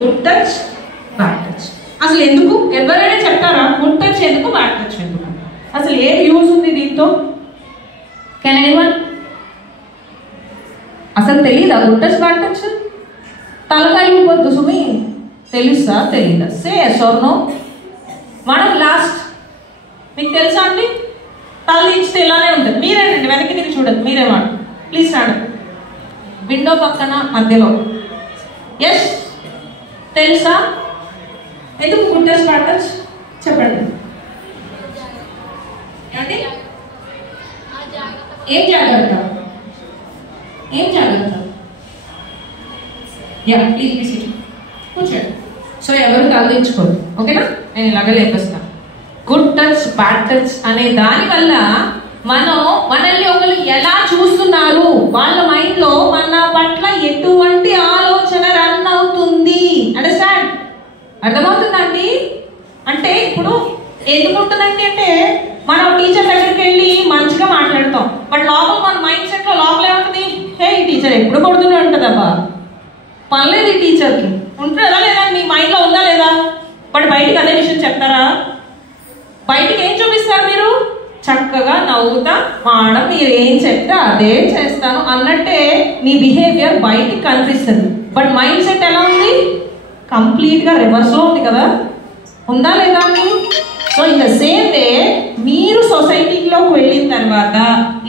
Good touch, bad touch. అసలు ఎందుకు ఎవరైనా చెప్తారా గుడ్ టచ్ ఎందుకు, బ్యాడ్ టచ్ ఎందుకు? అసలు ఏ యూజ్ ఉంది దీంతో? Can anyone? అసలు తెలీదా గుడ్ టచ్ బ్యాడ్ టచ్? తలకాయ పొద్దు సుమి తెలుసా తెలీదా? Say yes or no. మనం లాస్ట్ మీకు తెలుసా అండి? తల ఇచ్చితే ఇలానే ఉంటుంది. మీరేనండి వెనక్కి తిరిగి చూడదు, మీరేమాట ప్లీజ్ రాడు విండో పక్కన మధ్యలో. ఎస్ తెలుసా ఎందుకు గుడ్ టచ్ బ్యాడ్ టచ్ చెప్పండి. ఏం జాగ్రత్త, ఏం జాగ్రత్త? యా ప్లీజ్ ప్లీజ్ కూర్చోండి. సో ఎవరు తలదించుకోరు, ఓకేనా? నేను ఇలాగ లేపేస్తాను. గుడ్ టచ్ బ్యాడ్ టచ్ అనే దాని వల్ల మనల్ని ఒకరు ఎలా చూస్తున్నారు, వాళ్ళ మైండ్ లో మన పట్ల ఎటువంటి ఆలోచన రన్ అవుతుంది. అండర్స్టాండ్? అర్థమవుతుందండి? అంటే ఇప్పుడు ఎందుకుంటుందండి అంటే మనం టీచర్ దగ్గరికి వెళ్ళి మంచిగా మాట్లాడతాం, బట్ లోపల మన మైండ్ సెట్ లో లోపల ఏముంటుంది? హే ఈ టీచర్ ఎప్పుడు కొడుతూనే ఉంటుంది అబ్బా, పర్లేదు ఈ టీచర్కి ఉంటుందా లేదా? మీ మైండ్ లో ఉందా లేదా? బట్ బయటికి అదే విషయం చెప్తారా? బయటికి ఏం చూపిస్తారు మీరు? చక్కగా నవ్వుతా మాడం, మీరు ఏం చెప్తే అదే చేస్తాను అన్నట్టే మీ బిహేవియర్ బయటికి కనిపిస్తుంది. బట్ మైండ్ సెట్ ఎలా ఉంది? కంప్లీట్ గా రివర్స్ లో ఉంది కదా, ఉందా లేదా? So in the same way మీరు సొసైటీలోకి వెళ్ళిన తర్వాత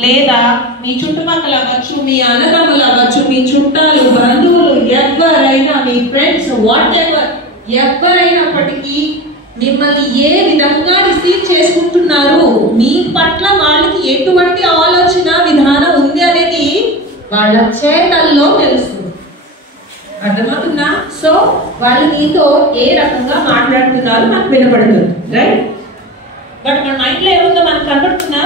లేదా మీ చుట్టుపక్కల అవ్వచ్చు, మీ అన్నదమ్ములు అవ్వచ్చు, మీ చుట్టాలు బంధువులు ఎవరైనా, మీ ఫ్రెండ్స్ వాట్ ఎవర్ ఎవరైనప్పటికీ మిమ్మల్ని ఏ విధంగా రిసీవ్ చేసుకుంటున్నారు, మీ పట్ల వాళ్ళకి ఎటువంటి ఆలోచన విధానం ఉంది అనేది వాళ్ళ చేతల్లో తెలుస్తుంది. అర్థమవుతుందా? సో వాళ్ళు నీతో ఏ రకంగా మాట్లాడుతున్నారు మనకు వినపడుతుంది, రైట్? బట్ మన మైండ్ లో ఏముందో మనకు కనపడుతుందా?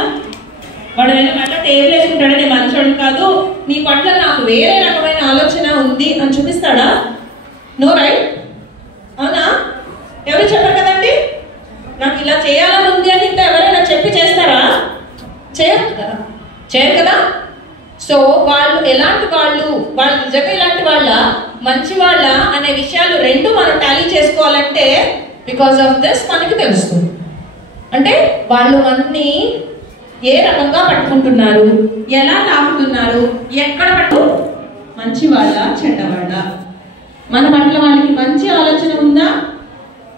వాడు వెనకాల టేబుల్ వేసుకుంటాడు, నేను మంచోడు కాదు, నీ పట్ల నాకు వేరే రకమైన ఆలోచన ఉంది అని చూపిస్తాడా? No, right? అవునా? ఎవరు చెప్పారు కదండి నాకు ఇలా చేయాలని ఉంది అని? ఇంత ఎవరైనా చెప్పి చేస్తారా? చేయరు కదా, చేయరు కదా. సో వాళ్ళు ఎలాంటి వాళ్ళు నిజంగా ఇలాంటి వాళ్ళ మంచి వాళ్ళ అనే విషయాలు రెండు మనం టాలీ చేసుకోవాలంటే బికాస్ ఆఫ్ దిస్ మనకి తెలుస్తుంది. అంటే వాళ్ళు మనని ఏ రకంగా పట్టుకుంటున్నారు, ఎలా తాకుతున్నారు, ఎక్కడ పట్టు, మంచి వాళ్ళ చెడ్డవాళ్ళ, మన పట్ల వాళ్ళకి మంచి ఆలోచన ఉందా,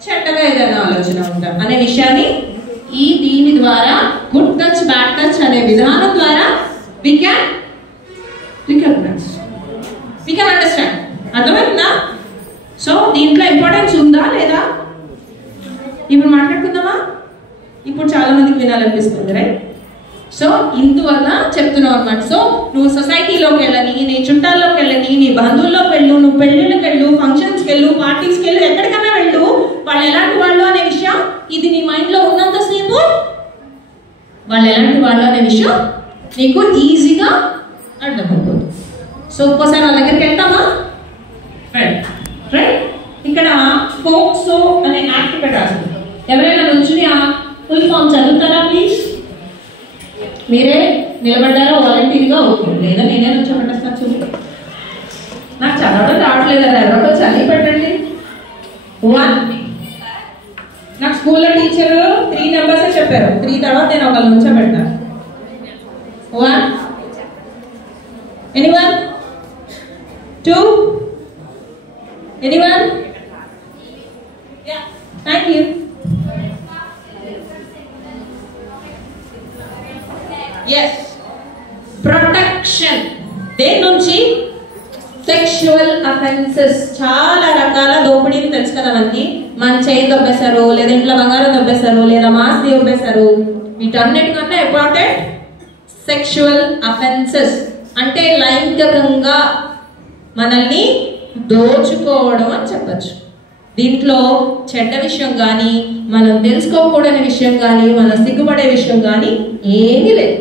చెడ్డగా ఏదైనా ఆలోచన ఉందా అనే విషయాన్ని దీని ద్వారా గుడ్ టచ్ బ్యాడ్ టచ్ అనే విధానం ద్వారా we can recognize, we can understand. అర్థమవుతుందా? సో దీంట్లో ఇంపార్టెన్స్ ఉందా లేదా ఇప్పుడు మాట్లాడుకుందామా? ఇప్పుడు చాలా మందికి వినాలనిపిస్తుంది, రైట్? సో ఇందువల్ల చెప్తున్నావు అనమాట. సో నువ్వు సొసైటీలోకి వెళ్ళని, నీ చుట్టాల్లోకి వెళ్ళని, నీ బంధువుల్లోకి వెళ్ళు, నువ్వు పెళ్ళిళ్ళకి వెళ్ళు, ఫంక్షన్స్కి వెళ్ళు, పార్టీస్కి వెళ్ళు, ఎక్కడికైనా వెళ్ళు, వాళ్ళు ఎలాంటి వాళ్ళు అనే విషయం ఇది నీ మైండ్ లో ఉన్నంతసేపు వాళ్ళు ఎలాంటి వాళ్ళు అనే విషయం నీకు ఈజీగా అర్థమవుతుంది. సో ఒక్కోసారి వాళ్ళ దగ్గరికి వెళ్తామా? రైట్. ఇక్కడ ఫోక్సో అనే యాక్ట్ ఇక్కడ రాసింది. ఎవరైనా నుంచుని ఆ ఫుల్ ఫామ్ చదువుతారా ప్లీజ్? మీరే నిలబడ్డారా వాలంటీర్గా? ఓకే, లేదా నేనే నుంచోబెట్టేస్తాను. చూడు, నాకు చదవడం రావట్లేదు కదా, ఎవరో చదివి పెట్టండి. 1 నాకు స్కూల్లో టీచర్ 3 నెంబర్స్ చెప్పారు, 3 తర్వాత నేను ఒకళ్ళు నుంచోబెడతాను. 1 anyone 2 anyone yeah thank you yes protection దేని నుంచి? Sexual offences. చాలా రకాల దోపిడీలు తెలుసు కదా మనకి. మన చైన్ దొబ్బేశారు, లేదా ఇంట్లో బంగారం దొబ్బేశారు, లేదా మాస్తి దొబ్బేశారు. వీటన్నిటికన్నా ఇంపార్టెంట్ సెక్షువల్ అఫెన్సెస్ అంటే లైంగికంగా మనల్ని దోచుకోవడం అని చెప్పచ్చు. దీంట్లో చెడ్డ విషయం కానీ, మనం తెలుసుకోకూడని విషయం కానీ, మనం సిగ్గుపడే విషయం కానీ ఏమీ లేదు.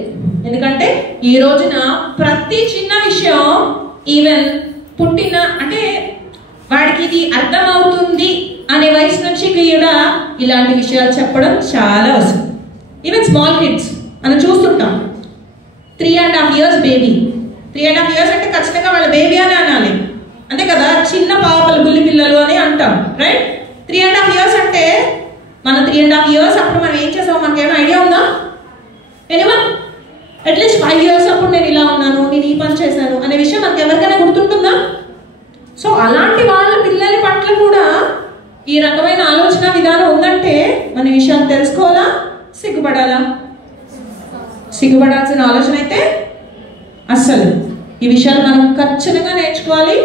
ఎందుకంటే ఈ రోజున ప్రతి చిన్న విషయం, ఈవెన్ పుట్టిన అంటే వాడికి ఇది అర్థం అవుతుంది అనే వయసు నుంచి కూడా ఇలాంటి విషయాలు చెప్పడం చాలా అవసరం. ఈవెన్ స్మాల్ కిడ్స్ మనం చూస్తుంటాం. 3.5 years బేబీ. 3.5 years అంటే ఖచ్చితంగా వాళ్ళ బేబీ అని అనాలి, అంతే కదా. చిన్న పాపలు, బుల్లి పిల్లలు అని అంటాం. రైట్. 3.5 years అంటే మన 3.5 years అప్పుడు మనం ఏం చేసామో మనకి ఏమైనా ఐడియా ఉందా? ఎనీవన్? అట్లీస్ట్ 5 years అప్పుడు నేను ఇలా ఉన్నాను, నేను ఈ పని చేశాను అనే విషయం మనకి ఎవరికైనా గుర్తుంటుందా? సో అలాంటి వాళ్ళ పిల్లల పట్ల కూడా ఈ రకమైన ఆలోచన విధానం ఉందంటే మన విషయాలు తెలుసుకోవాలా, సిగ్గుపడాలా? సిగ్గుపడాల్సిన ఆలోచన అయితే అస్సలు. ఈ విషయాలు మనం ఖచ్చితంగా నేర్చుకోవాలి.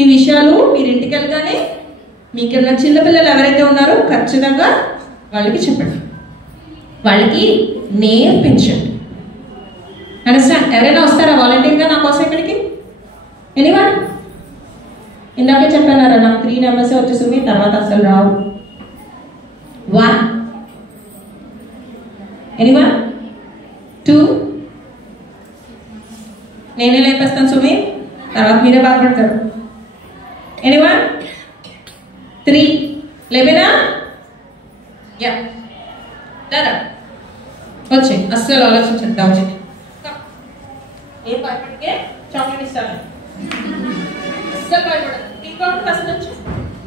ఈ విషయాలు మీరు ఇంటికి వెళ్ళగానే మీకన్నా చిన్నపిల్లలు ఎవరైతే ఉన్నారో ఖచ్చితంగా వాళ్ళకి చెప్పండి, వాళ్ళకి నేర్పించండి. అండర్స్టాండ్? ఎవరైనా వస్తారా వాలంటీర్గా నా కోసం ఇక్కడికి? ఎనీవన్? ఇందాకే చెప్పారా నాకు 3 numbers వచ్చేసింది, తర్వాత అసలు రావు. 1 ఎనీవన్? 2 నేనే లేపేస్తాను సుమి, తర్వాత మీరే బాధపడతారు. ఎనీవన్? 3 లేపేనా? యా దాదా వచ్చే, అస్సలు ఆలోచించండి. వచ్చే ఏం భయపడితే చాక్లెట్ ఇస్తాను, అస్సలు భయపడదు.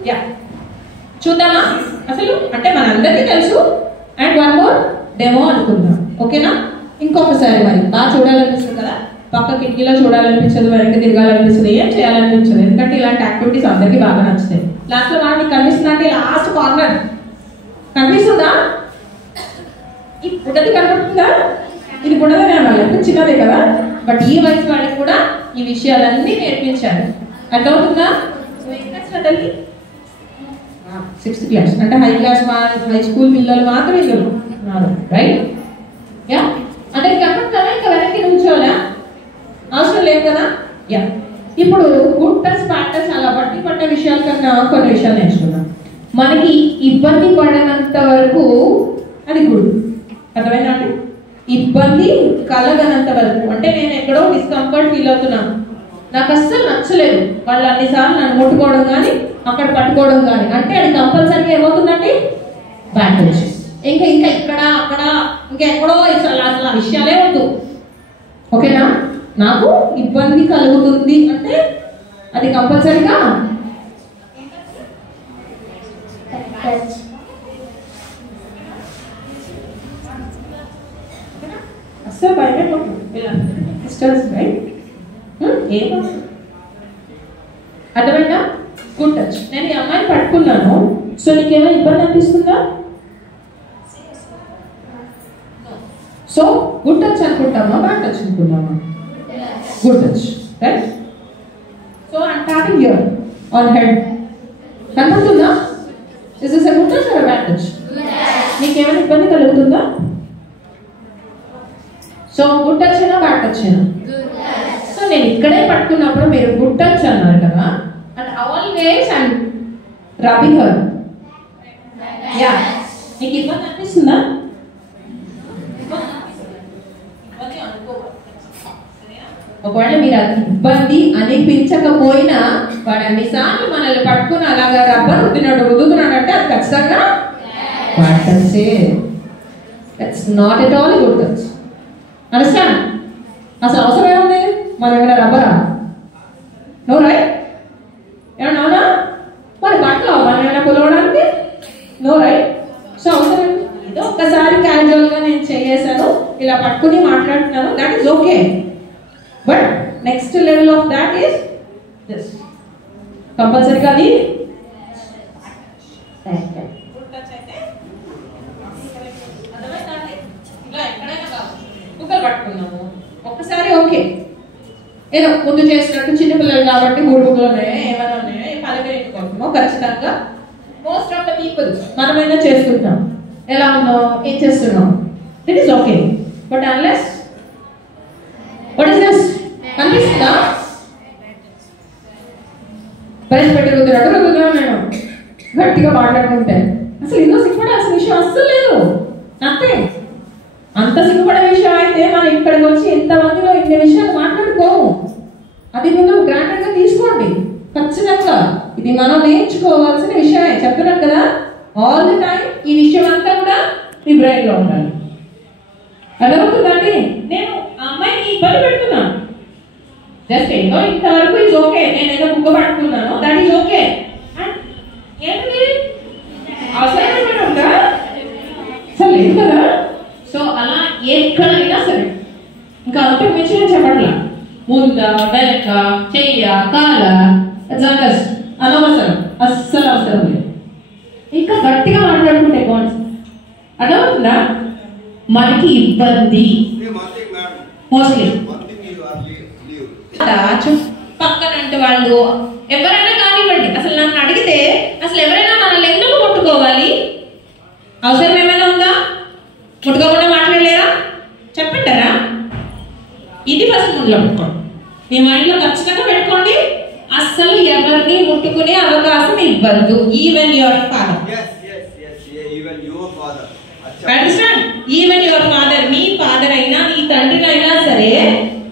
యా చూద్దామా అసలు? అంటే మనందరికీ తెలుసు. అండ్ 1 more డెమో అనుకుందాం, ఓకేనా? ఇంకొకసారి మరి బాగా చూడాలనిపిస్తుంది కదా, పక్క కిటికీలో చూడాలనిపించదు, వెనక్కి తిరగాలనిపిస్తుంది, ఏం చేయాలనిపించదు. ఎందుకంటే ఇలాంటి యాక్టివిటీస్ అందరికీ బాగా నచ్చుతాయి. లాస్ట్లో వాడిని కనిపిస్తుందంటే లాస్ట్ కార్నర్ కనిపిస్తుందా? ఈ బుడ్డది కనపడుతుందా? ఇది బుడ్డదనే అవ్వాలి, చిన్నదే కదా. బట్ ఈ వయసు వాడికి కూడా ఈ విషయాలన్నీ నేర్పించారు. అర్థమవుతుందా? 6th class అంటే హై స్కూల్ పిల్లలు మాత్రమే ఉన్నారు, రైట్? యా అంటే కనపడతారా? ఇంకా వెనక్కి నుంచోవాలా? అవసరం లేదు కదా. యా ఇప్పుడు గుడ్ టచ్ బ్యాడ్ టచ్ అలా బట్టి పట్టే విషయాల కన్నా కొన్ని విషయాలు నేర్చుకున్నాం. మనకి ఇబ్బంది పడనంత వరకు అది గుడ్. అర్థమైందా? అంటే ఇబ్బంది కలగనంత వరకు, అంటే నేను ఎక్కడో డిస్కంఫర్ట్ ఫీల్ అవుతున్నాను, నాకు అస్సలు నచ్చలేదు వాళ్ళు అన్నిసార్లు నన్ను ముట్టుకోవడం కానీ అక్కడ పట్టుకోవడం కానీ, అంటే అది కంపల్సరీగా ఏమవుతుందండి? Bad touch. ఇంకా ఇక్కడ అక్కడ ఇంకా ఎక్కడో అసలు ఆ విషయాలే వద్దు, ఓకేనా? నాకు ఇబ్బంది కలుగుతుంది అంటే అది కంపల్సరీగా అస్సలు భయమైపోతుంది. అర్థమైనా? Good touch. నేను ఈ అమ్మాయిని పట్టుకున్నాను, సో నీకేమైనా ఇబ్బంది అనిపిస్తుందా? సో గుడ్ టచ్ అనుకుంటామా, బ్యాడ్ టచ్ అనుకుంటామా? Good touch, right? So I'm tapping here on head. కనపడుతుందా? Is this a good touch or bad touch? నీకేమైనా ఇబ్బంది కలుగుతుందా? సో గుడ్ టచ్ అయినా బ్యాడ్ టచ్ అయినా? సో నేను ఇక్కడే పట్టుకున్నప్పుడు మీరు గుడ్ టచ్ అన్నారు కదా, and always and rubbing her. Yeah నీకు ఇబ్బంది అనిపిస్తుందా? ఒకవేళ మీరు అది ఇబ్బంది అనిపించకపోయినా వాడు అన్నిసార్లు మనల్ని పట్టుకుని అలాగా రబ్బర్ రుద్దుతున్నాడు అంటే అది ఖచ్చితంగా బ్యాడ్ టచే. That's not at all good touch. Understand? అసలు అవసరం ఏముంది? మనం ఏమైనా రబ్బరా? No, right? ఏమన్నా అవునా? మరి బట్టలు మనం ఏమైనా కొలవడానికి? No, right? సో అవసరం ఏదో ఒక్కసారి క్యాజువల్ గా నేను చేసాను, ఇలా పట్టుకుని మాట్లాడుతున్నాను, that is okay. But next level of that is this. కంపల్సరీగా అది కుక్కలు పట్టుకున్నాము ఒక్కసారి ఓకే, ఏదో ముందు చేసినట్టు చిన్నపిల్లలు కాబట్టి 3 బుక్కలు ఉన్నాయో ఏమైనా ఉన్నాయో పలకరించుకోవటమో ఖచ్చితంగా మోస్ట్ ఆఫ్ ద పీపుల్ మనమైనా చేస్తున్నాం. ఎలా ఉన్నాం, ఏం చేస్తున్నాం, it is okay. But unless what is this కనిపిస్తుందా? పరిస్థితి నేను గట్టిగా మాట్లాడుకుంటే అసలు ఇందులో సిగ్గుపడాల్సిన విషయం అస్సలు లేదు. అంతే. అంత సిగ్గుపడే విషయం అయితే మనం ఇక్కడికి వచ్చి ఎంతమందిలో ఇన్ని విషయాలు మాట్లాడుకోము. అది ముందు గ్రాంటెడ్ గా తీసుకోండి. ఖచ్చితంగా ఇది మనం నేర్చుకోవాల్సిన విషయమే. చెప్తున్నాను కదా, ఆల్ ది టైం ఈ విషయం అంతా కూడా మీ బ్రెయిన్ లో ఉండాలి. అర్థమవుతుందండి? నేను ఆ అమ్మాయిని ఇబ్బంది పెడుతున్నాను, జస్ట్ ఏదో ఇంతవరకు ఇస్ ఓకే, నేను ఏదో బుక్ పట్టుకున్నాను, దట్ ఈస్ ఓకే. అండ్ ఏంటి ముందా వెనక చెయ్య కాల అనవసరం, అస్సలు అవసరం లేదు. ఇంకా గట్టిగా మాట్లాడుకుంటే అర్థమవుతుందా? మనకి ఇబ్బంది మోస్ట్లీ పక్కనంటే వాళ్ళు ఎవరైనా కానివ్వండి. అసలు నన్ను అడిగితే అసలు ఎవరైనా మనల్ని ఎందుకు ముట్టుకోవాలి? అవసరం ఏమైనా ఉందా? ముట్టుకోకుండా మాట్లాడలేరా? చెప్పంటారా? ఇది ఫస్ట్ ముందులో పెట్టుకోండి, మీ మైండ్లో ఖచ్చితంగా పెట్టుకోండి. అస్సలు ఎవరిని ముట్టుకునే అవకాశం ఇవ్వద్దు. Even your father, even your father, me father అయినా నీ తండ్రినైనా సరే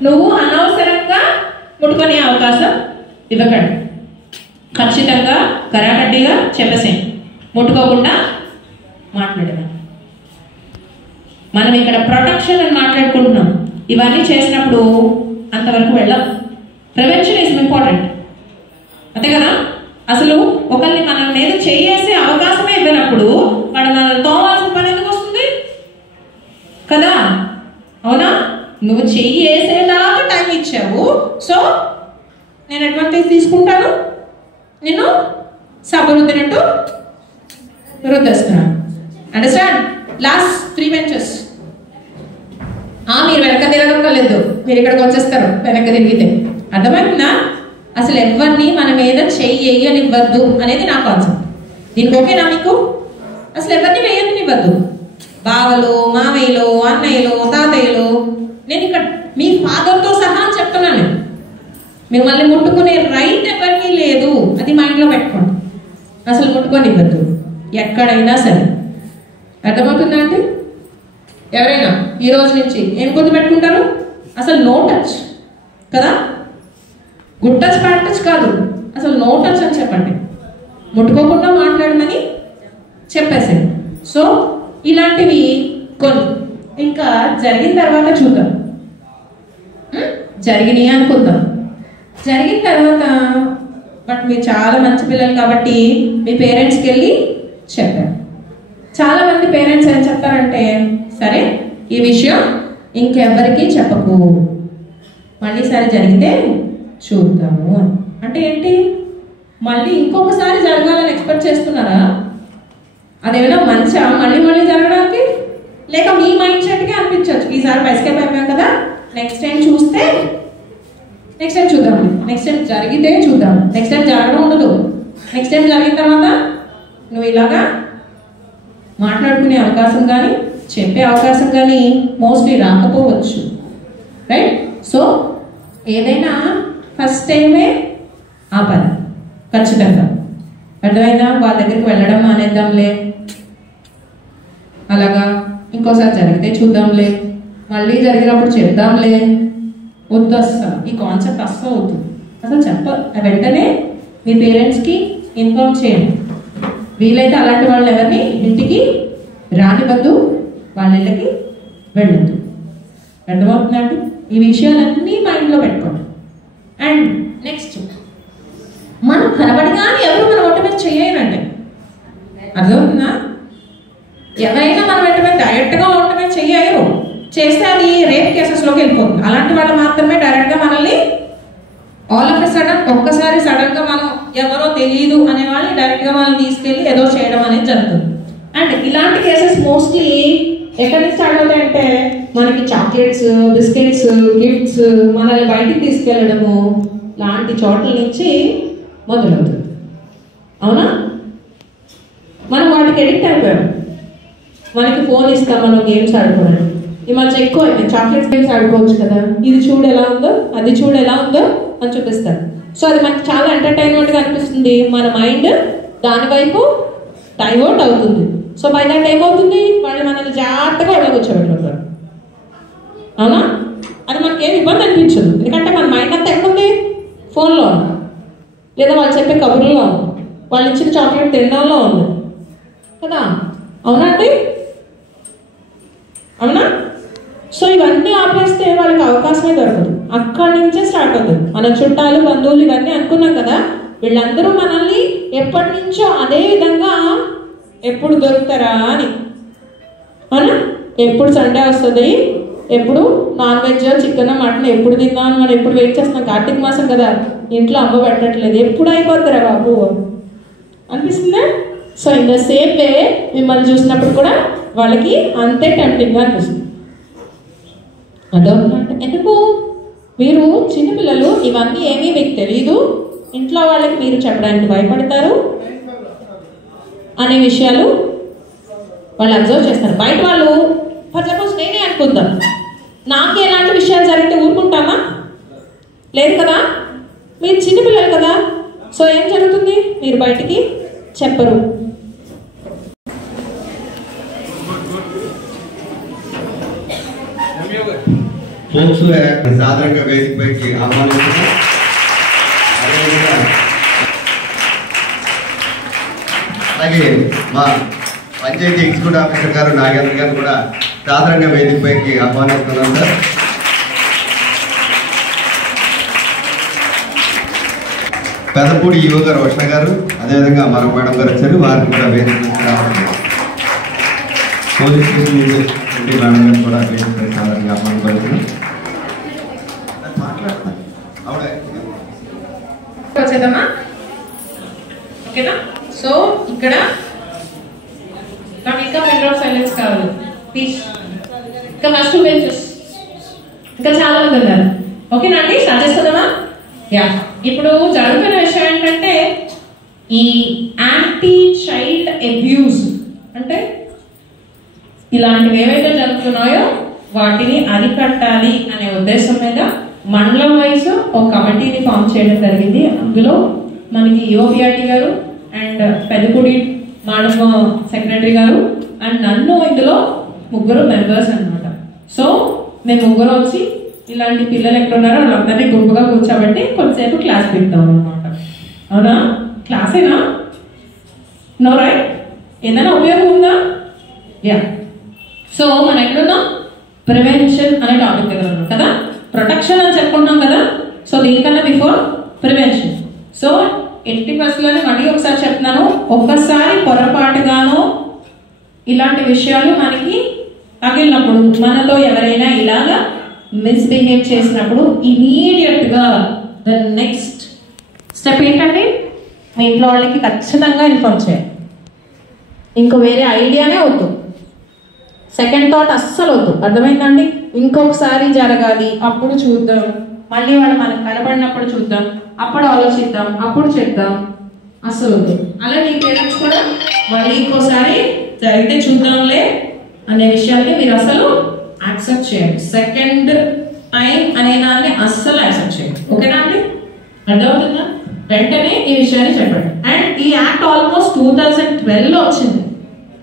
నువ్వు అనవసరంగా ముట్టుకునే అవకాశం ఇవ్వకండి. ఖచ్చితంగా కరాకట్టిగా చెప్పేసేయండి, ముట్టుకోకుండా మాట్లాడదాం. మనం ఇక్కడ ప్రొటెక్షన్ అని మాట్లాడుకుంటున్నాం. ఇవన్నీ చేసినప్పుడు అంతవరకు వెళ్ళాం. ప్రివెన్షన్ ఈజ్ ఇంపార్టెంట్, అంతే కదా? అసలు ఒకరిని మన మీద చేసే అవకాశమే ఇవ్వనప్పుడు వాడు మనల్ని తోవాల్సిన పని ఎందుకు వస్తుంది కదా? అవునా? నువ్వు చెయ్యి వేసేలాగా టైం ఇచ్చావు, సో నేను అడ్వాంటేజ్ తీసుకుంటాను, నేను సభ రుద్దినట్టు రుద్దేస్తున్నాను. అండర్స్టాండ్? Last 3 benches. మీరు వెనక తిరగలేదు, మీరు ఇక్కడికి వచ్చేస్తారు వెనక తిరిగితే. అర్థమైందా? అసలు ఎవరిని మన మీద చెయ్యి వేయనివ్వద్దు అనేది నా కాన్సెప్ట్. దీనికి ఓకేనా మీకు? అసలు ఎవరిని వేయనివ్వద్దు. బావలు, మావయ్యలు, అన్నయ్యలు, తాతయ్యలు, నేను ఇక్కడ మీ ఫాదర్తో సహా చెప్తున్నాను. మిమ్మల్ని ముట్టుకునే రైట్ ఎవరికి లేదు, అది మైండ్లో పెట్టుకోండి. అసలు ముట్టుకొనివ్వద్దు ఎక్కడైనా సరే. అర్థమవుతుందా అండి? ఎవరైనా ఈ రోజు నుంచి ఏం గుర్తుపెట్టుకుంటారు? అసలు నో టచ్ కదా? గుడ్ టచ్ బ్యాడ్ టచ్ కాదు, అసలు నో టచ్ అని చెప్పండి. ముట్టుకోకుండా మాట్లాడమని చెప్పేసాను. సో ఇలాంటివి కొన్ని ఇంకా జరిగిన తర్వాత చూద్దాం. జరిగినాయి అనుకుందాం. జరిగిన తర్వాత బట్ మీరు చాలా మంచి పిల్లలు కాబట్టి మీ పేరెంట్స్కి వెళ్ళి చెప్పారు. చాలా మంది పేరెంట్స్ ఏం చెప్తారంటే, సరే ఈ విషయం ఇంకెవరికి చెప్పకు, మళ్ళీ సరే జరిగితే చూద్దాము అని. అంటే ఏంటి? మళ్ళీ ఇంకొకసారి జరగాలని ఎక్స్పెక్ట్ చేస్తున్నారా? అదేమైనా మంచా మళ్ళీ మళ్ళీ జరగడానికి? లేక మీ మైండ్ సెట్కే అనిపించవచ్చు, ఈసారి ఎస్కేప్ అయిపోయాం కదా, నెక్స్ట్ టైం చూస్తే నెక్స్ట్ టైం చూద్దాం, నెక్స్ట్ టైం జరిగితే చూద్దాం, నెక్స్ట్ టైం జరగడం ఉండదు. నెక్స్ట్ టైం జరిగిన తర్వాత నువ్వు ఇలాగా మాట్లాడుకునే అవకాశం కానీ చెప్పే అవకాశం కానీ మోస్ట్లీ రాకపోవచ్చు, రైట్? సో ఏదైనా ఫస్ట్ టైమే ఆపాలి ఖచ్చితంగా. అర్థమైనా? వాళ్ళ దగ్గరికి వెళ్ళడం మానేద్దాంలే, అలాగా ఇంకోసారి జరిగితే చూద్దాంలే, మళ్ళీ జరిగినప్పుడు చెప్దాంలే, వద్దు. అస్సలు ఈ కాన్సెప్ట్ అస్సలు వద్దు. అసలు వెంటనే మీ పేరెంట్స్కి ఇన్ఫార్మ్ చేయండి. వీలైతే అలాంటి వాళ్ళు ఎవరిని ఇంటికి రానివ్వద్దు, వాళ్ళ ఇళ్ళకి వెళ్ళొద్దు. అర్థమవుతుందండి? ఈ విషయాలన్నీ మైండ్లో పెట్టుకోండి. అండ్ నెక్స్ట్, మనం కనబడగానే ఎవరు మన ఒంటి మీద చేయరండి. అర్థమవుతుందా? ఎవరైనా మన వెంట మీద డైరెక్ట్గా ఒంటి మీద చెయ్యరు, చేస్తే అది రేప్ కేసెస్లోకి వెళ్ళిపోతుంది. అలాంటి వాళ్ళు మాత్రమే డైరెక్ట్గా మనల్ని ఆల్ ఆఫ్ ఎ సడన్ ఒక్కసారి సడన్గా మనం ఎవరో తెలియదు అనే వాళ్ళని డైరెక్ట్గా మనల్ని తీసుకెళ్ళి ఏదో చేయడం అనేది జరుగుతుంది. అండ్ ఇలాంటి కేసెస్ మోస్ట్లీ ఎక్కడి నుంచి స్టార్ట్ అవుతాయంటే, మనకి చాక్లెట్స్, బిస్కెట్స్, గిఫ్ట్స్, మనల్ని బయటికి తీసుకెళ్ళడము లాంటి చోట్ల నుంచి మొదలవుతుంది. అవునా? మనం వాటికి ఎడిక్ట్ అయిపోయాం. మనకి ఫోన్ ఇస్తాం మనం గేమ్స్ ఆడుకోవడానికి. ఈ మధ్య ఎక్కువ అయితే చాక్లెట్స్ గేమ్స్ ఆడుకోవచ్చు కదా, ఇది చూడు ఎలా ఉందో, అది చూడు ఎలా ఉందో అని చూపిస్తారు. సో అది మనకి చాలా ఎంటర్టైన్మెంట్గా అనిపిస్తుంది. మన మైండ్ దాని వైపు డైవర్ట్ అవుతుంది. సో బై దాట్ ఏమవుతుంది, వాళ్ళు మనల్ని జాగ్రత్తగా వాళ్ళ కూర్చోబెట్టుకుంటారు. అవునా? అది మనకి ఏమి ఇబ్బంది అనిపించదు, ఎందుకంటే మన మైండ్ అంతా ఎక్కడుంది? ఫోన్లో ఉంది, లేదా వాళ్ళు చెప్పే కబుర్లో ఉంది, వాళ్ళు ఇచ్చిన చాక్లెట్ తినడంలో ఉంది కదా. అవునండి? అవునా? సో ఇవన్నీ ఆపేస్తే వాళ్ళకి అవకాశమే దొరకదు. అక్కడి నుంచే స్టార్ట్ అవుతుంది. మన చుట్టాలు, బంధువులు ఇవన్నీ అనుకున్నాం కదా, వీళ్ళందరూ మనల్ని ఎప్పటి నుంచో అదే విధంగా ఎప్పుడు దొరుకుతారా అని. అవునా? ఎప్పుడు సండే వస్తుంది, ఎప్పుడు నాన్ వెజ్ చికెన్ మటన్ ఎప్పుడు తిందామని మనం ఎప్పుడు వెయిట్ చేస్తున్నాం. కార్తీక మాసం కదా, ఇంట్లో అమ్మ పెట్టట్లేదు, ఎప్పుడు అయిపోతారా బాబు అనిపిస్తుందా? So in the same way మిమ్మల్ని చూసినప్పుడు కూడా వాళ్ళకి అంతే టెంప్టింగ్గా అనిపిస్తుంది. అదొకటి. ఎందుకు మీరు చిన్నపిల్లలు ఇవన్నీ ఏమీ మీకు తెలియదు, ఇంట్లో వాళ్ళకి మీరు చెప్పడానికి భయపడతారు అనే విషయాలు వాళ్ళు అబ్జర్వ్ చేస్తారు. బయట వాళ్ళు ఫర్ సపోజ్ నేనే అనుకుందాం, నాకు ఎలాంటి విషయాలు జరిగితే ఊరుకుంటామా? లేదు కదా. మీరు చిన్నపిల్లలు కదా, సో ఏం జరుగుతుంది? మీరు బయటికి చెప్పరు. సాధారణంగా వేదికపైకి ఆహ్వానిస్తున్నాం. అలాగే మా పంచాయతీ ఎగ్జిక్యూటివ్ ఆఫీసర్ గారు నాగేంద్ర గారు కూడా సాధారణంగా వేదికపైకి ఆహ్వానిస్తున్నాం సార్. పెదపూడి ఈవో గారు రోషణ గారు, అదేవిధంగా మరొక మేడం గారు వచ్చారు, వారికి కూడా వేదిక పోలీస్ స్టేషన్ మేడం గారు కూడా వేదికపై సాధారణంగా ఆహ్వానిస్తున్నాం. వచ్చేద్దామా? ఓకేనా? సో ఇక్కడ నాకు ఇంకా మినిట్ ఆఫ్ సైలెన్స్ కావాలి ప్లీజ్. ఇంకా ఫస్ట్ బెంచెస్ ఇంకా చాలా మంది ఉన్నారు. ఓకేనా అండి? స్టార్ట్ చేస్తుందామా? యా. ఇప్పుడు జరుగుతున్న విషయం ఏంటంటే ఈ యాంటీ చైల్డ్ అబ్యూస్ అంటే ఇలాంటివి ఏవైతే జరుగుతున్నాయో వాటిని అరికట్టాలి అనే ఉద్దేశం మీద మండలం వైజ్ ఒక కమిటీని ఫామ్ చేయడం జరిగింది. అందులో మనకి యోపిఆర్టీ గారు అండ్ పెద్దపూడి మండలం సెక్రటరీ గారు అండ్ నన్ను ఇందులో ముగ్గురు మెంబర్స్ అన్నమాట. సో మేము ముగ్గురు వచ్చి ఇలాంటి పిల్లలు ఎక్కడున్నారో వాళ్ళందరినీ గుంపుగా కూర్చోబెట్టి కొంతసేపు క్లాస్ పెడతాం అనమాట. అవునా? క్లాసేనా? No right? ఏదైనా ఉపయోగం ఉందా? యా. సో మనం ఎక్కడున్నాం? ప్రివెన్షన్ అనే టాపిక్ దగ్గర ఉన్నాం కదా. ప్రొటెక్షన్ అని చెప్పుకుంటున్నాం కదా. సో దీనికన్నా బిఫోర్ ప్రివెన్షన్. సో 80% మళ్ళీ ఒకసారి చెప్తున్నాను, ఒక్కసారి పొరపాటుగానో ఇలాంటి విషయాలు మనకి తగిలినప్పుడు, మనతో ఎవరైనా ఇలాగా మిస్బిహేవ్ చేసినప్పుడు ఇమీడియట్ గా ద నెక్స్ట్ స్టెప్ ఏంటంటే మీ ఇంట్లో వాళ్ళకి ఖచ్చితంగా ఇన్ఫార్మ్ చేయాలి. ఇంకో వేరే ఐడియానే వద్దు, సెకండ్ థాట్ అస్సలు వద్దు. అర్థమైందండి? ఇంకొకసారి జరగాలి, అప్పుడు చూద్దాం, మళ్ళీ వాళ్ళు మనకు కనబడినప్పుడు చూద్దాం, అప్పుడు ఆలోచిద్దాం, అప్పుడు చెప్దాం, అస్సలు వద్దు. అలా మీ పేరెంట్స్ కూడా మళ్ళీ ఇంకోసారి జరిగితే చూద్దాంలే అనే విషయాన్ని మీరు అసలు యాక్సెప్ట్ చేయండి. సెకండ్ టైం అనే దాన్ని అస్సలు యాక్సెప్ట్ చేయండి. ఓకేనా అండి? అర్థమవుతుందా? వెంటనే ఈ విషయాన్ని చెప్పండి. అండ్ ఈ యాక్ట్ ఆల్మోస్ట్ 2012 వచ్చింది.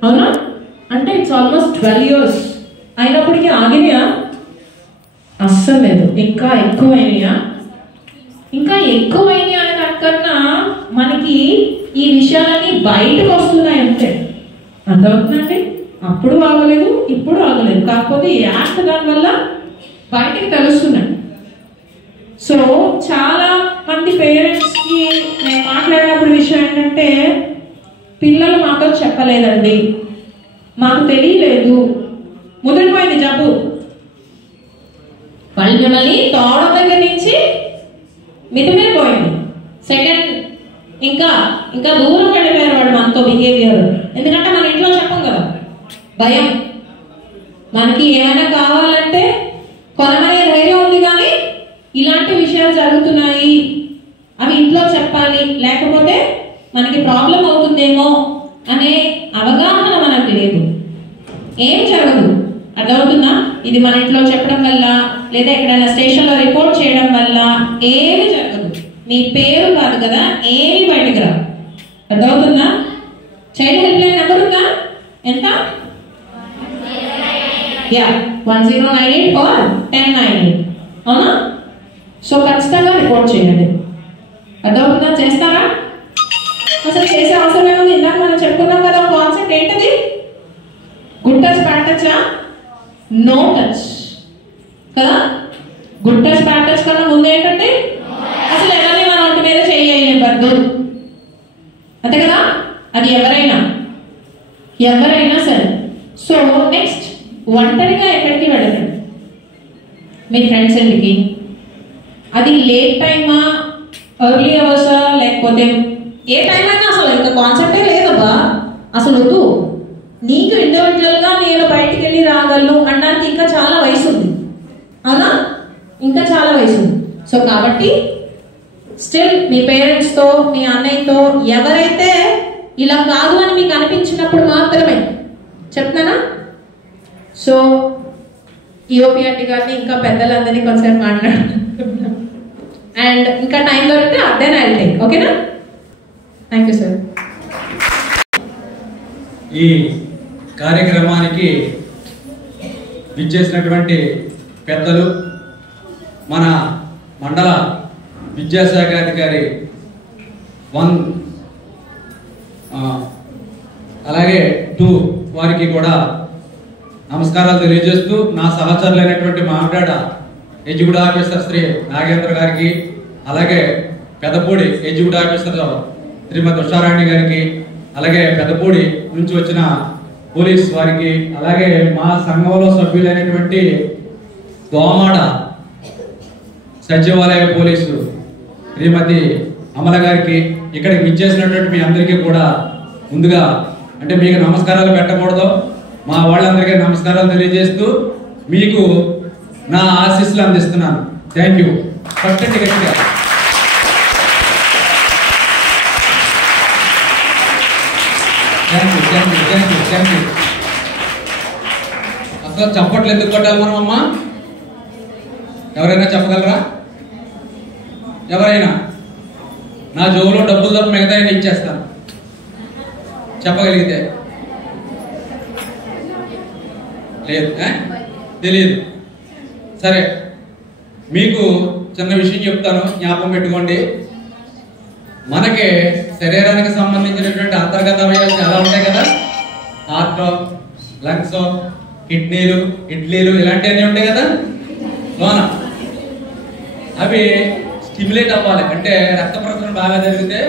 అవునా? అంటే ఇట్స్ ఆల్మోస్ట్ 12 years అయినప్పటికీ ఆగినాయా? అస్సలు లేదు. ఇంకా ఎక్కువైనాయా? ఇంకా ఎక్కువైనాయి అనే దానికన్నా మనకి ఈ విషయాలన్నీ బయటకు వస్తున్నాయి అంతే. అర్థమవుతుందండి? అప్పుడు ఆగలేదు, ఇప్పుడు ఆగలేదు. కాకపోతే ఈ యాక్ట్ దానివల్ల బయటికి తెలుస్తున్నాయి. సో చాలా మంది పేరెంట్స్ కి నేను మాట్లాడినప్పుడు విషయం ఏంటంటే, పిల్లలు మాతో చెప్పలేదండి, మాకు తెలియలేదు, ముదిరిపోయింది జబ్బు. వాళ్ళు మిమ్మల్ని తోవడం దగ్గర నుంచి మితిమీరిపోయింది. సెకండ్ ఇంకా ఇంకా దూరం వెళ్ళిపోయారు వాడు మనతో బిహేవియర్. ఎందుకంటే మన ఇంట్లో చెప్పం కదా, భయం. మనకి ఏమైనా కావాలంటే కొనమనే ధైర్యం ఉంది, కానీ ఇలాంటి విషయాలు జరుగుతున్నాయి అవి ఇంట్లో చెప్పాలి, లేకపోతే మనకి ప్రాబ్లం అవుతుందేమో అనే అవగాహన మనకు తెలియదు. ఏం జరగదు. అర్థమవుతుందా? ఇది మన ఇంట్లో చెప్పడం వల్ల లేదా ఎక్కడైనా స్టేషన్లో రిపోర్ట్ చేయడం వల్ల ఏమి జరగదు. మీ పేరు కాదు కదా, ఏమి బయటకు రా. అర్థమవుతుందా? చైల్డ్ హెల్ప్ లైన్ నెంబర్ ఉందా? ఎంత? 1098 or 1098. అవునా? సో ఖచ్చితంగా రిపోర్ట్ చేయండి. అర్థమవుతుందా? చేస్తారా? అసలు చేసే అవసరం ఏముంది? ఇందాక మనం చెప్పుకున్నాం కదా కాన్సెప్ట్. ఏంటది? Good touch bad touch, no touch కదా. గుడ్ టచ్ బ్యాడ్ టచ్ కన్నా ముందు ఏంటంటే అసలు ఎవరిని మన ఒంటి మీద చేయబద్దు, అంతే కదా. అది ఎవరైనా సరే. సో నెక్స్ట్, ఒంటరిగా ఎక్కడికి వెళ్ళకండి. మీ ఫ్రెండ్స్ ఇంటికి, అది లేట్ టైమా ఎర్లీ అవర్సా లేకపోతే ఏ టైం అయినా అసలు ఇంకా కాన్సెప్టే లేదబ్బా. అసలు వద్దు, నీకు ఇండివిజువల్గా నేను బయటికి వెళ్ళి రాగలను అనడానికి ఇంకా చాలా వయసు ఉంది, అవునా? ఇంకా చాలా వయసు ఉంది. సో కాబట్టి స్టిల్ మీ పేరెంట్స్తో మీ అన్నయ్యతో ఎవరైతే ఇలా కాదు అని మీకు అనిపించినప్పుడు మాత్రమే చెప్తానా. సో ఈఓపిఆర్టీ గారిని ఇంకా పెద్దలందరినీ కొంచెం మాట్లాడు అండ్ ఇంకా టైం దొరికితే అర్థం అయితే ఓకేనా. Thank you sir. ఈ కార్యక్రమానికి విచ్చేసినటువంటి పెద్దలు, మన మండల విద్యాశాఖ అధికారి 1 అలాగే 2 వారికి కూడా నమస్కారాలు తెలియజేస్తూ, నా సహచరులైనటువంటి మామిడాడ ఎగ్జిక్యూటివ్ ఆఫీసర్ శ్రీ నాగేంద్ర గారికి, అలాగే పెద్దపూడి ఎగ్జిక్యూటివ్ ఆఫీసర్ శ్రీమతి ఉషారాణి గారికి, అలాగే పెద్దపూడి నుంచి వచ్చిన పోలీస్ వారికి, అలాగే మా సంఘంలో సభ్యులైనటువంటి దోమాడ సచివాలయ పోలీసు శ్రీమతి అమల గారికి, ఇక్కడికి విచ్చేసినటువంటి మీ అందరికీ కూడా ముందుగా అంటే మీకు నమస్కారాలు పెట్టకూడదు, మా వాళ్ళందరికీ నమస్కారాలు తెలియజేస్తూ మీకు నా ఆశీస్సులు అందిస్తున్నాను. Thank you. పట్టండి గట్టిగా. Thank you. అసలు చప్పట్లు ఎందుకు కొట్టాలి మనం అమ్మా? ఎవరైనా చెప్పగలరా? ఎవరైనా? నా జోబులో డబ్బులు తప్ప మిగతా ఇచ్చేస్తాను చెప్పగలిగితే. లేదు, తెలియదు. సరే, మీకు చిన్న విషయం చెప్తాను, జ్ఞాపకం పెట్టుకోండి. మనకి శరీరానికి సంబంధించినటువంటి అంతర్గత అవయవాలు చాలా ఉంటాయి కదా. హార్ట్, లంగ్స్, కిడ్నీలు, ఇడ్లీలు ఇలాంటివన్నీ ఉంటాయి కదా లోన. అవి స్టిమ్యులేట్ అవ్వాలి అంటే రక్త ప్రసరణ బాగా జరిగితే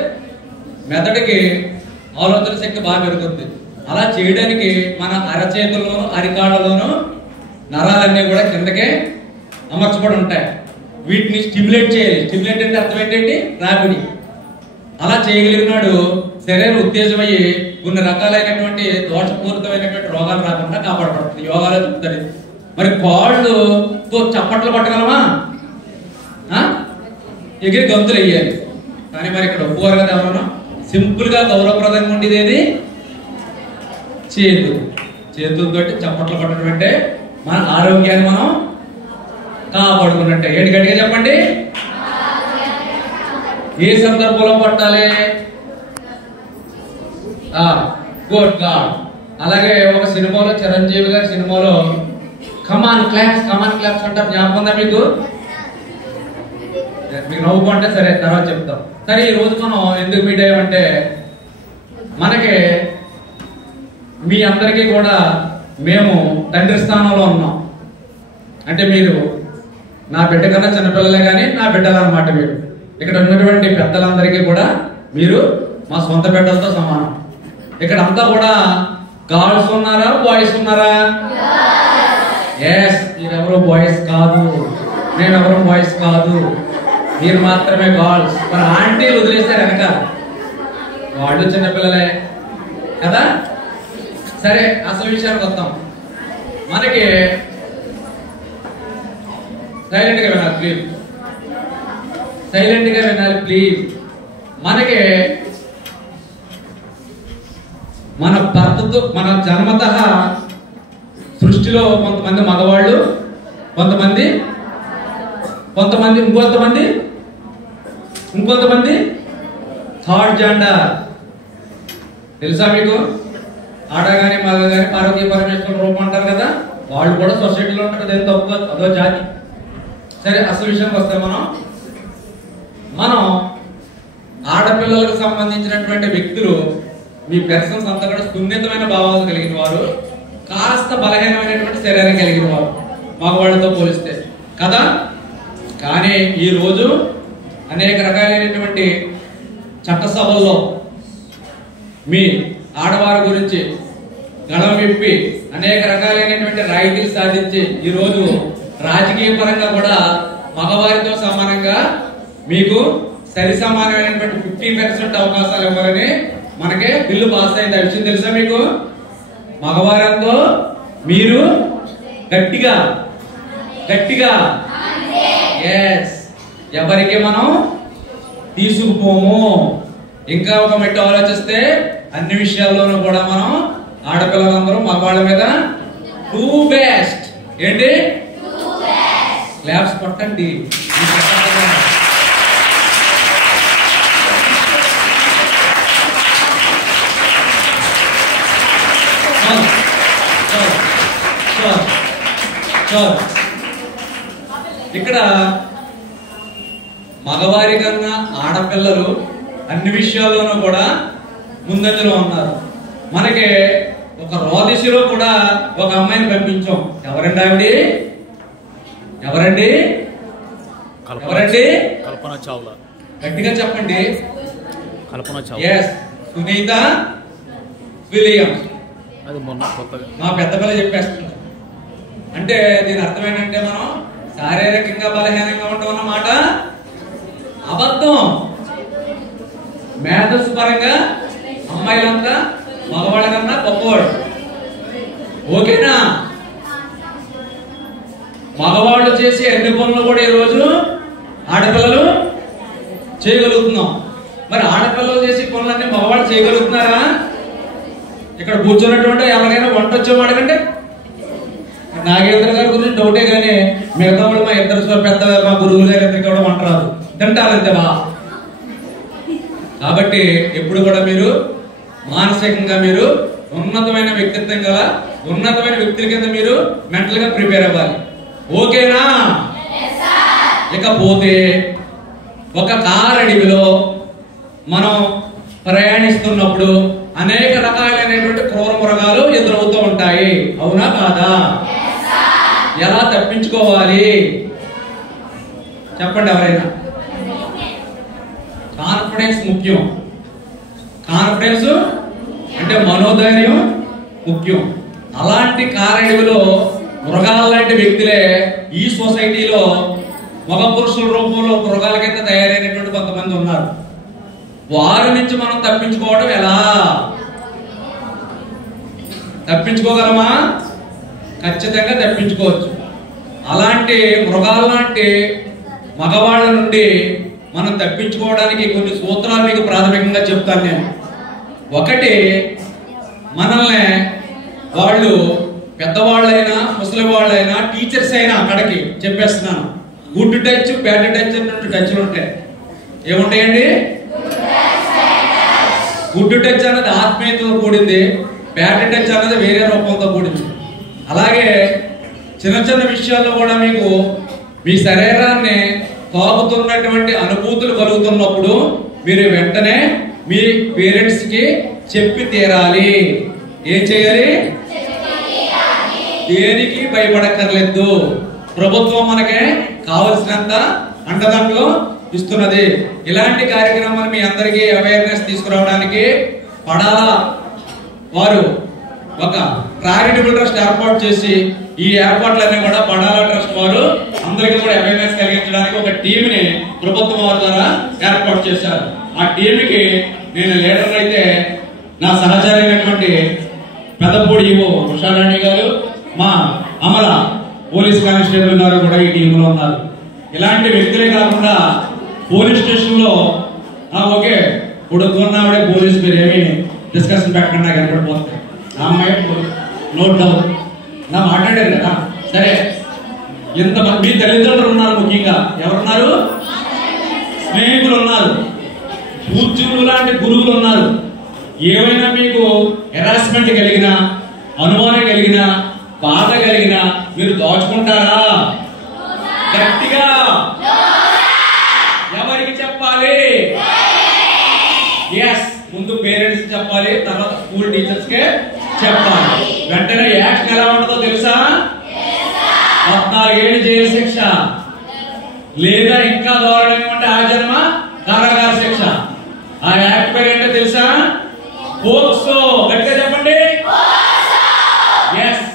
మెదడుకి ఆలోచన శక్తి బాగా పెరుగుతుంది. అలా చేయడానికి మన అరచేతుల్లోను అరికాళ్ళలోను నరాలన్నీ కూడా కిందకే అమర్చబడి ఉంటాయి. వీటిని స్టిమ్యులేట్ చేయాలి. స్టిమ్యులేట్ అంటే అర్థం ఏంటండి? రాపిడి. అలా చేయగలిగినాడు శరీరం ఉత్తేజమయ్యి కొన్ని రకాలైనటువంటి దోషపూరితమైనటువంటి రోగాలు రాకుండా కాపాడబడుతుంది. యోగాలో చెప్తాడు. మరి కాళ్ళుతో చప్పట్లు పట్టగలమా? ఎగిరి గంతులు వేయాలి. కానీ మరి ఇక్కడ ఒప్పుకోరు కదా ఎవరన్నా. సింపుల్ గా గౌరవప్రదంగా ఉండేది ఏది? చేతులతో చప్పట్లు పట్టడం అంటే మన ఆరోగ్యాన్ని మనం కాపాడుకున్నట్టే. ఏంటి గట్టిగా చెప్పండి. ఏ సందర్భంలో పట్టాలి? Good God. అలాగే ఒక సినిమాలో చిరంజీవి గారి సినిమాలో కమాన్ క్లాప్స్ అంటారు. జ్ఞాపకం ఉందా మీకు? మీకు నవ్వుకుంటే సరే, తర్వాత చెప్తాం. సరే, ఈ రోజు మనం ఎందుకు మీట్ అయ్యామంటే మనకి మీ అందరికీ కూడా మేము తండ్రి స్థానంలో ఉన్నాం. అంటే మీరు నా బిడ్డ కన్నా చిన్నపిల్లలే కానీ నా బిడ్డలు అన్నమాట. మీరు ఇక్కడ ఉన్నటువంటి పెద్దలందరికీ కూడా మీరు మా సొంత బిడ్డలతో సమానం. ఇక్కడ అంతా కూడా గర్ల్స్ ఉన్నారా, బాయ్స్ ఉన్నారా? ఎస్, మీరెవరో బాయ్స్ కాదు, నేనెవరో బాయ్స్ కాదు, మీరు మాత్రమే గర్ల్స్. మరి ఆంటీలు వదిలేస్తారు వెనక, వాళ్ళు చిన్నపిల్లలే కదా. సరే, అసలు విషయానికి వస్తాం. మనకి సైలెంట్ గా వినాలి ప్లీజ్, సైలెంట్ గా వినాలి ప్లీజ్. మనకి మన భర్తతో మన జన్మత సృష్టిలో కొంతమంది మగవాళ్ళు, కొంతమంది ఇంకొంతమంది థర్డ్ జెండర్. తెలుసా మీకు? ఆడగాని మగగాని పార్వతీ పరమేశ్వరుల రూపం అంటారు కదా, వాళ్ళు కూడా సొసైటీలో ఉంటారు కదా. ఎంత తప్పు, అదో జాతి. సరే, అసలు విషయానికి వస్తే మనం ఆడపిల్లలకు సంబంధించినటువంటి వ్యక్తులు, మీ పర్సన్స్ అంతా కూడా సున్నితమైన భావాలు కలిగిన వారు, కాస్త బలహీనమైనటువంటి శరీరం కలిగిన వారు మగవాళ్ళతో పోలిస్తే కదా. కానీ ఈరోజు అనేక రకాలైనటువంటి చట్టసభల్లో మీ ఆడవారి గురించి గళం విప్పి అనేక రకాలైనటువంటి రాయితీలు సాధించి ఈరోజు రాజకీయ పరంగా కూడా మగవారితో సమానంగా మీకు సరి సమానమైనటువంటి 50% అవకాశాలు ఇవ్వాలని మనకి బిల్లు పాస్ అయింది. ఆ విషయం తెలుసా మీకు? మగవారంతో మీరు గట్టిగా ఎస్ ఎవరికి మనం తీసుకుపోము. ఇంకా ఒక మెట్టు ఆలోచిస్తే అన్ని విషయాల్లోనూ కూడా మనం ఆడపిల్లలందరూ మగవాళ్ళ మీద టూ బెస్ట్. ఏంటి? క్లాప్స్ కొట్టండి. ఇక్కడ మగవారి కన్నా ఆడపిల్లలు అన్ని విషయాల్లోనూ కూడా ముందంజలో ఉన్నారు. మనకి ఒక రోదిశలో కూడా ఒక అమ్మాయిని పంపించాం. ఎవరండి ఆవిడ? ఎవరండి? కల్పన చావ్లా. గట్టిగా చెప్పండి. కల్పన చావ్లా. Yes, Sunita Williams. అది మొన్న కొత్తగా మా పెద్ద పిల్ల చెప్పేస్తుంది. అంటే దీని అర్థం ఏంటంటే మనం శారీరకంగా బలహీనంగా ఉంటాం అన్నమాట. అబద్ధం. మేధస్సు పరంగా అమ్మాయిలంతా మగవాళ్ళ కన్నా గొప్పవాడు. ఓకేనా? మగవాళ్ళు చేసే అన్ని పనులు కూడా ఈరోజు ఆడపిల్లలు చేయగలుగుతున్నాం. మరి ఆడపిల్లలు చేసే పనులన్నీ మగవాళ్ళు చేయగలుగుతున్నారా? ఇక్కడ కూర్చున్నటువంటి ఎవరికైనా వంట వచ్చామో అడగండి. నాగేంద్ర గారి గురించి డౌటే కానీ మిగతా వాళ్ళు మా ఇద్దరు పెద్ద మా గురువులు గారి ఇద్దరికి కూడా వంట రాదు, తింటారంతేవా. కాబట్టి ఎప్పుడు కూడా మీరు మానసికంగా మీరు ఉన్నతమైన వ్యక్తిత్వం గల ఉన్నతమైన వ్యక్తుల కింద మీరు మెంటల్ గా ప్రిపేర్ అవ్వాలి. ఓకేనా? ఇకపోతే ఒక కార్ అడవిలో మనం ప్రయాణిస్తున్నప్పుడు అనేక రకాలైనటువంటి క్రూర మృగాలు ఎదురవుతూ ఉంటాయి. అవునా కాదా? ఎలా తప్పించుకోవాలి చెప్పండి ఎవరైనా. కాన్ఫిడెన్స్ ముఖ్యం. కాన్ఫిడెన్స్ అంటే మనోధైర్యం ముఖ్యం. అలాంటి కారడిలో మృగాల లాంటి వ్యక్తులే ఈ సొసైటీలో మగ పురుషుల రూపంలో మృగాల కింద తయారైనటువంటి కొంతమంది ఉన్నారు. వారి నుంచి మనం తప్పించుకోవడం ఎలా? తప్పించుకోగలమా? ఖచ్చితంగా తప్పించుకోవచ్చు. అలాంటి మృగాల లాంటి మగవాళ్ళ నుండి మనం తప్పించుకోవడానికి కొన్ని సూత్రాలు మీకు ప్రాథమికంగా చెప్తాను నేను. ఒకటి, మనల్ని వాళ్ళు పెద్దవాళ్ళైనా ముసలి వాళ్ళైనా టీచర్స్ అయినా అక్కడికి చెప్పేస్తున్నాను, గుడ్ టచ్ బ్యాడ్ టచ్ అన్నట్టు టచ్లు ఉంటాయి. ఏముంటాయండి? గుడ్ టచ్ అన్నది ఆత్మీయతతో కూడింది, బ్యాడ్ టచ్ అన్నది వేరే రూపంతో కూడింది. అలాగే చిన్న చిన్న విషయాల్లో కూడా మీకు మీ శరీరాన్ని తాకుతున్నటువంటి అనుభూతులు కలుగుతున్నప్పుడు మీరు వెంటనే మీ పేరెంట్స్ కి చెప్పి తీరాలి. ఏం చేయాలి? దేనికి భయపడక్కర్లేదు. ప్రభుత్వం మనకే కావలసినంత అండదండలు ఇస్తున్నది. ఇలాంటి కార్యక్రమాలు మీ అందరికీ అవేర్నెస్ తీసుకురావడానికి పడాల వారు ఒక చారిటబుల్ ట్రస్ట్ ఏర్పాటు చేసి ఈ ఏర్పాట్లన్నీ కూడా పడాల ట్రస్ట్ వారు అందరికీ కూడా అవేర్నెస్ కలిగించడానికి ఒక టీమ్ ని ప్రభుత్వం వారి ద్వారా ఏర్పాటు చేశారు. ఆ టీంకి నేను లీడర్ అయితే నా సహచరైనటువంటి పెద్దపూడి ఈవో ఉషారాణి గారు, మా అమల పోలీస్ కానిస్టేబుల్ గారు కూడా ఈ టీంలో ఉన్నారు. ఇలాంటి వ్యక్తులే కాకుండా పోలీస్ స్టేషన్ లో ఓకే ఇప్పుడు దూరనావిడే పోలీస్ మీరు ఏమి డిస్కషన్ పెట్టకుండా నాకు కనపడిపోతాయి. ఆ అమ్మాయి నోట్ డౌన్ నా మాట్లాడారు కదా. సరే, ఇంతమంది మీ తల్లిదండ్రులు ఉన్నారు, ముఖ్యంగా ఎవరున్నారు? స్నేహితులు ఉన్నారు, పూజ్యులు లాంటి గురువులు ఉన్నారు. ఏమైనా మీకు హెరాస్మెంట్ కలిగినా, అనుమానం కలిగినా, బాధ కలిగినా మీరు దాచుకుంటారా? గట్టిగా ఎవరికి చెప్పాలి? ఎస్, ముందు పేరెంట్స్ చెప్పాలి, తర్వాత స్కూల్ టీచర్స్ కే చెప్పాలి. వెంటనే యాక్షన్ ఎలా ఉంటుందో తెలుసా? 14 ఏళ్ళు జైలు శిక్ష, లేదా ఇంకా దారుణంగా ఆజన్మ కారాగార శిక్ష. ఆ యాక్ట్ పేరు ఏంటో తెలుసా? పోక్సో. గట్టిగా చెప్పండి. ఎస్,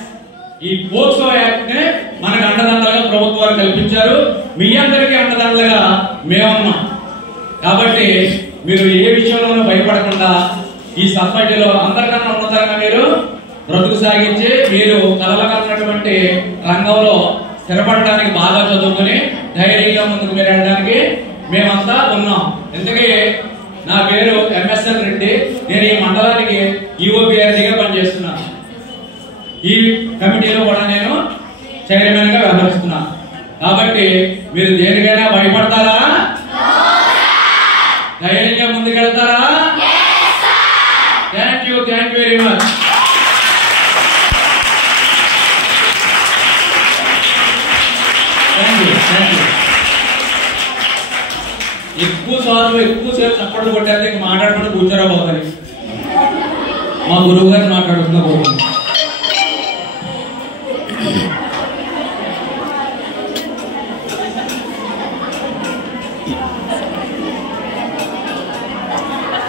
ఈ పోక్సో యాక్ట్ ని మనకు అండదండలుగా వారు కల్పించారు. మీ అందరికీ అండదండలుగా మేమున్నాం. కాబట్టి మీరు ఏ విషయంలోనూ భయపడకుండా ఈ సొసైటీలో అందరికన్నా ఉన్నతంగా మీరు బ్రతుకు సాగించి మీరు కలలుకన్నటువంటి రంగంలో స్థిరపడడానికి బాగా చదువుకుని ధైర్యంగా ముందుకు మీరు వెళ్ళడానికి మేమంతా ఉన్నాం. ఎందుకే నా పేరు ఎంఎస్ఎన్ రెడ్డి. నేను ఈ మండలానికి ఈఓపిఆర్డీగా పనిచేస్తున్నాను. ఈ కమిటీలో కూడా నేను చైర్మన్ గా వ్యవహరిస్తున్నాను. కాబట్టి మీరు దేనికైనా భయపడతారా? ధైర్యంగా ముందుకెళ్తారా? Thank you very much. ఎక్కువసేపు చప్పట్లు కొట్టారు. ఇంక మాట్లాడకుండా కూర్చోరా బాబు. మా గురువు గారు మాట్లాడుతున్నా పోతుంది.